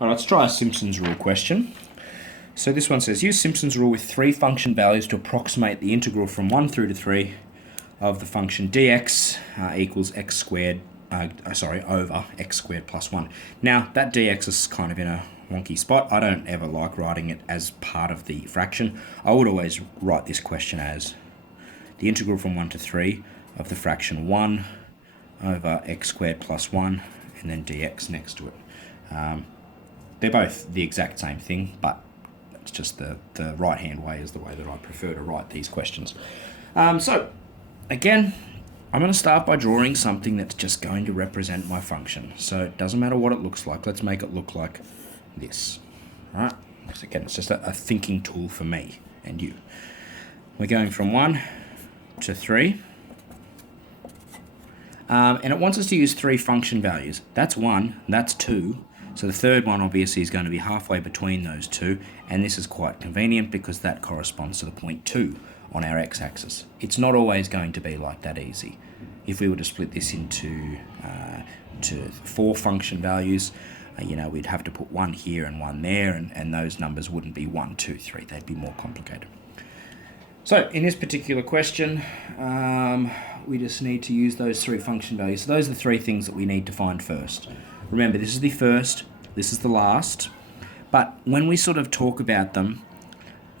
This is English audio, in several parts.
Alright, let's try a Simpson's rule question. So this one says, use Simpson's rule with three function values to approximate the integral from 1 through to 3 of the function dx equals x squared, over x squared plus 1. Now, that dx is kind of in a wonky spot. I don't ever like writing it as part of the fraction. I would always write this question as the integral from 1 to 3 of the fraction 1 over x squared plus 1, and then dx next to it. They're both the exact same thing, but it's just the right-hand way is the way that I prefer to write these questions. So, again, I'm going to start by drawing something that's just going to represent my function. So it doesn't matter what it looks like. Let's make it look like this. All right? Because again, it's just a thinking tool for me and you. We're going from 1 to 3. And it wants us to use three function values. That's 1, that's 2. So the third one obviously is going to be halfway between those two, and this is quite convenient because that corresponds to the point 2 on our x-axis. It's not always going to be like that easy. If we were to split this into to 4 function values, we'd have to put 1 here and 1 there, and those numbers wouldn't be 1, 2, 3. They'd be more complicated. So in this particular question, we just need to use those three function values. So those are the three things that we need to find first. Remember, this is the first, this is the last, but when we sort of talk about them,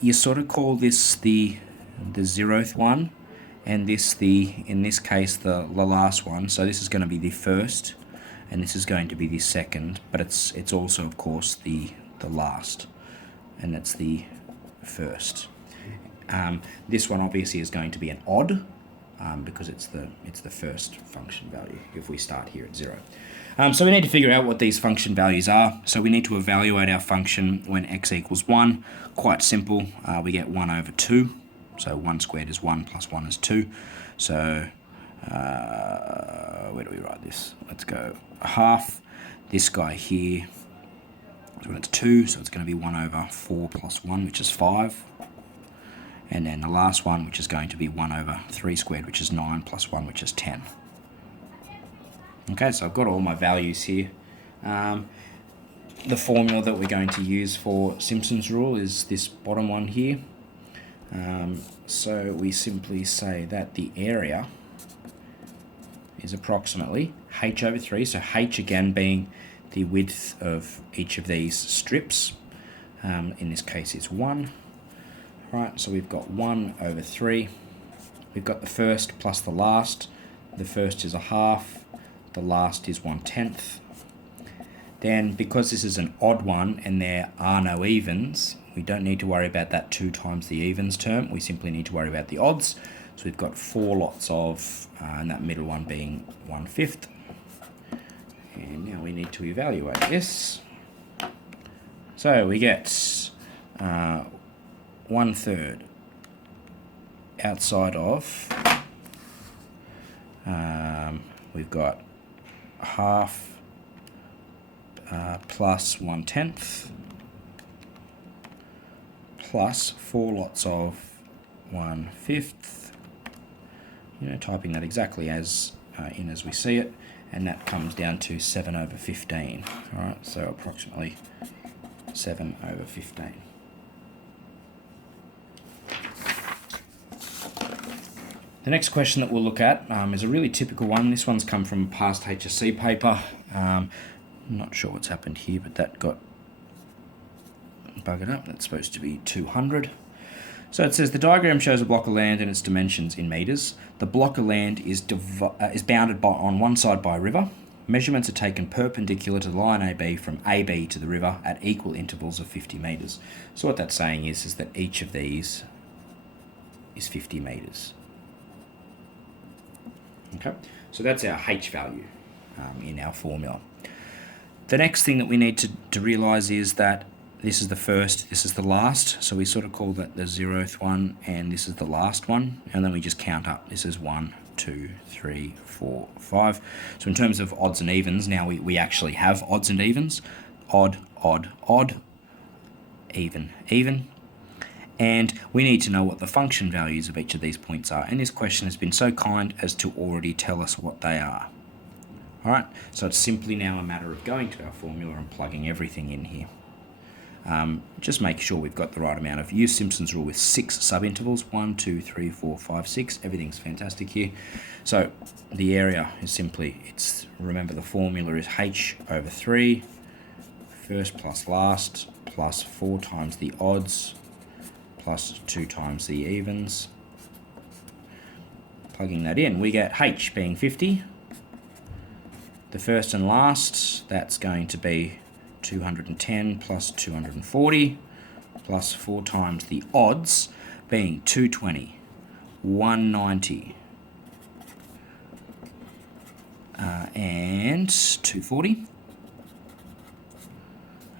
you sort of call this the 0th one, and this in this case, the last one. So this is going to be the first, and this is going to be the second, but it's also, of course, the last, and that's the first. This one obviously is going to be an odd, because it's the first function value if we start here at 0. So we need to figure out what these function values are. So we need to evaluate our function when x equals 1. Quite simple. We get 1 over 2. So 1 squared is 1 plus 1 is 2. So where do we write this? Let's go half. This guy here, so it's 2, so it's going to be 1 over 4 plus 1, which is 5. And then the last one, which is going to be 1 over 3 squared, which is 9, plus 1, which is 10. Okay, so I've got all my values here. The formula that we're going to use for Simpson's rule is this bottom one here. So we simply say that the area is approximately h over 3, so h again being the width of each of these strips. In this case it's 1. Right, so we've got 1 over 3. We've got the first plus the last. The first is a half. The last is 1/10. Then, because this is an odd one and there are no evens, we don't need to worry about that 2 times the evens term. We simply need to worry about the odds. So we've got 4 lots of, and that middle one being 1/5. And now we need to evaluate this. So we get 1/3 outside of, we've got half plus 1/10 plus 4 lots of 1/5, typing that exactly as as we see it, and that comes down to 7 over 15. All right, so approximately 7 over 15. The next question that we'll look at is a really typical one. This one's come from a past HSC paper. I'm not sure what's happened here, but that got buggered up. That's supposed to be 200. So it says the diagram shows a block of land and its dimensions in metres. The block of land is bounded on one side by a river. Measurements are taken perpendicular to the line AB from AB to the river at equal intervals of 50 metres. So what that's saying is that each of these is 50 metres. Okay, so that's our h value in our formula. The next thing that we need to realise is that this is the first, this is the last, so we sort of call that the 0th one, and this is the last one, and then we just count up. This is 1, 2, 3, 4, 5. So in terms of odds and evens, now we actually have odds and evens. Odd, odd, odd, even, even. And we need to know what the function values of each of these points are. And this question has been so kind as to already tell us what they are. Alright, so it's simply now a matter of going to our formula and plugging everything in here. Just make sure we've got the right amount of use Simpson's rule with 6 subintervals. 1, 2, 3, 4, 5, 6. Everything's fantastic here. So the area is simply, remember the formula is h over 3, first plus last, plus 4 times the odds, plus 2 times the evens. Plugging that in, we get h being 50. The first and last, that's going to be 210 plus 240 plus 4 times the odds being 220, 190, and 240.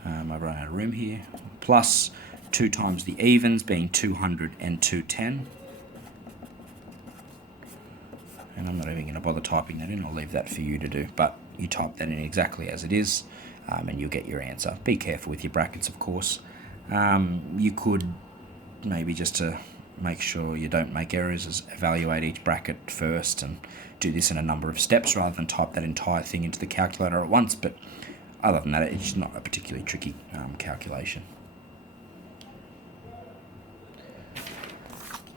I've run out of room here. Plus 2 times the evens being 200 and 210. And I'm not even going to bother typing that in, I'll leave that for you to do. But you type that in exactly as it is, and you'll get your answer. Be careful with your brackets, of course. You could, maybe just to make sure you don't make errors, is evaluate each bracket first and do this in a number of steps rather than type that entire thing into the calculator at once. But other than that, it's not a particularly tricky calculation.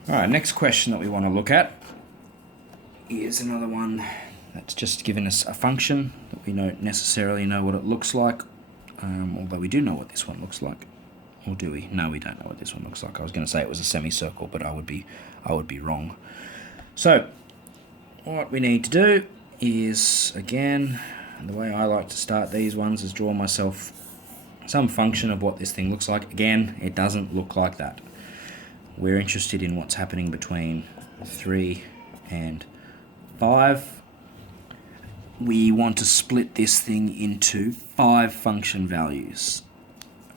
Alright, next question that we want to look at is another one that's just given us a function that we don't necessarily know what it looks like, although we do know what this one looks like. Or do we? No, we don't know what this one looks like. I was going to say it was a semicircle, but I would be wrong. So what we need to do is, again, the way I like to start these ones is draw myself some function of what this thing looks like. Again, it doesn't look like that. We're interested in what's happening between 3 and 5. We want to split this thing into 5 function values.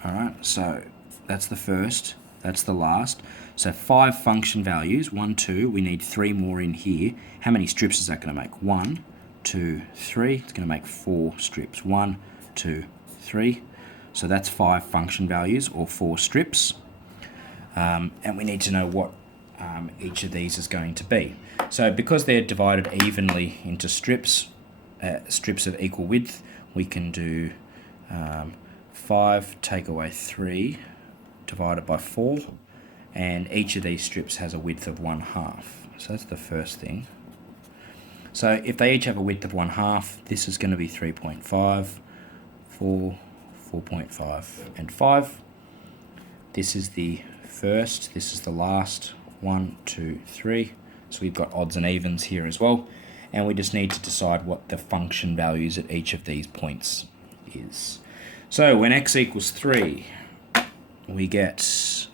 Alright, so that's the first, that's the last. So 5 function values, 1, 2, we need 3 more in here. How many strips is that going to make? 1, 2, 3. It's going to make 4 strips. 1, 2, 3. So that's 5 function values, or 4 strips. And we need to know what each of these is going to be. So because they're divided evenly into strips, strips of equal width, we can do 5 take away 3 divided by 4, and each of these strips has a width of 1/2. So that's the first thing. So if they each have a width of 1/2, this is going to be 3.5, 4, 4.5, and 5. This is the first, this is the last, 1, 2, 3. So we've got odds and evens here as well, and we just need to decide what the function values at each of these points is. So when x equals 3, we get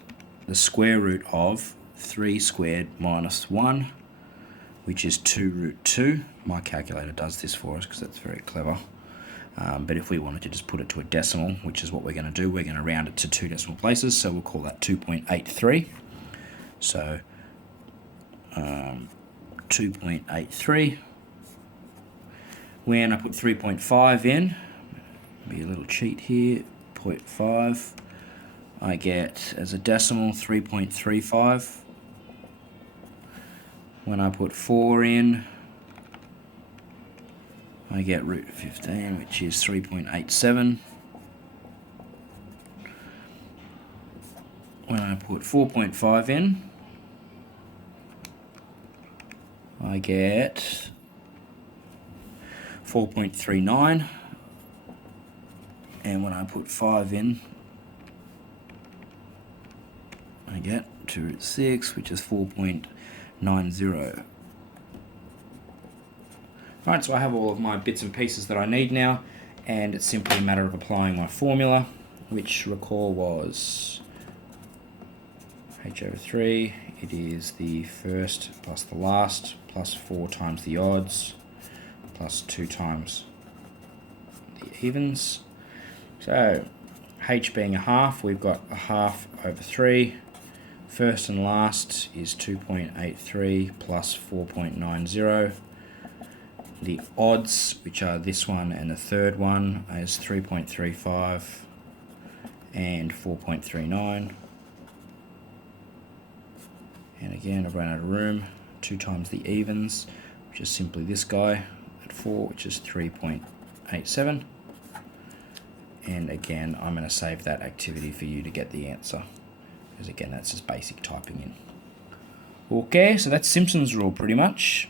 the square root of 3 squared minus 1, which is 2 root 2. My calculator does this for us because that's very clever. But if we wanted to just put it to a decimal, which is what we're going to do, we're going to round it to 2 decimal places, so we'll call that 2.83. So 2.83. When I put 3.5 in, be a little cheat here, 0.5, I get as a decimal 3.35. When I put 4 in, I get root 15, which is 3.87. When I put 4.5 in, I get 4.39. And when I put 5 in, I get 2 root 6, which is 4.90. Alright, so I have all of my bits and pieces that I need now, and it's simply a matter of applying my formula, which, recall, was h over 3. It is the first plus the last, plus 4 times the odds, plus 2 times the evens. So h being 1/2, we've got 1/2 over 3. First and last is 2.83 plus 4.90. The odds, which are this one and the third one, is 3.35 and 4.39. And again, I've run out of room. 2 times the evens, which is simply this guy at 4, which is 3.87. And again, I'm going to save that activity for you to get the answer, because again, that's just basic typing in. Okay, so that's Simpson's rule pretty much.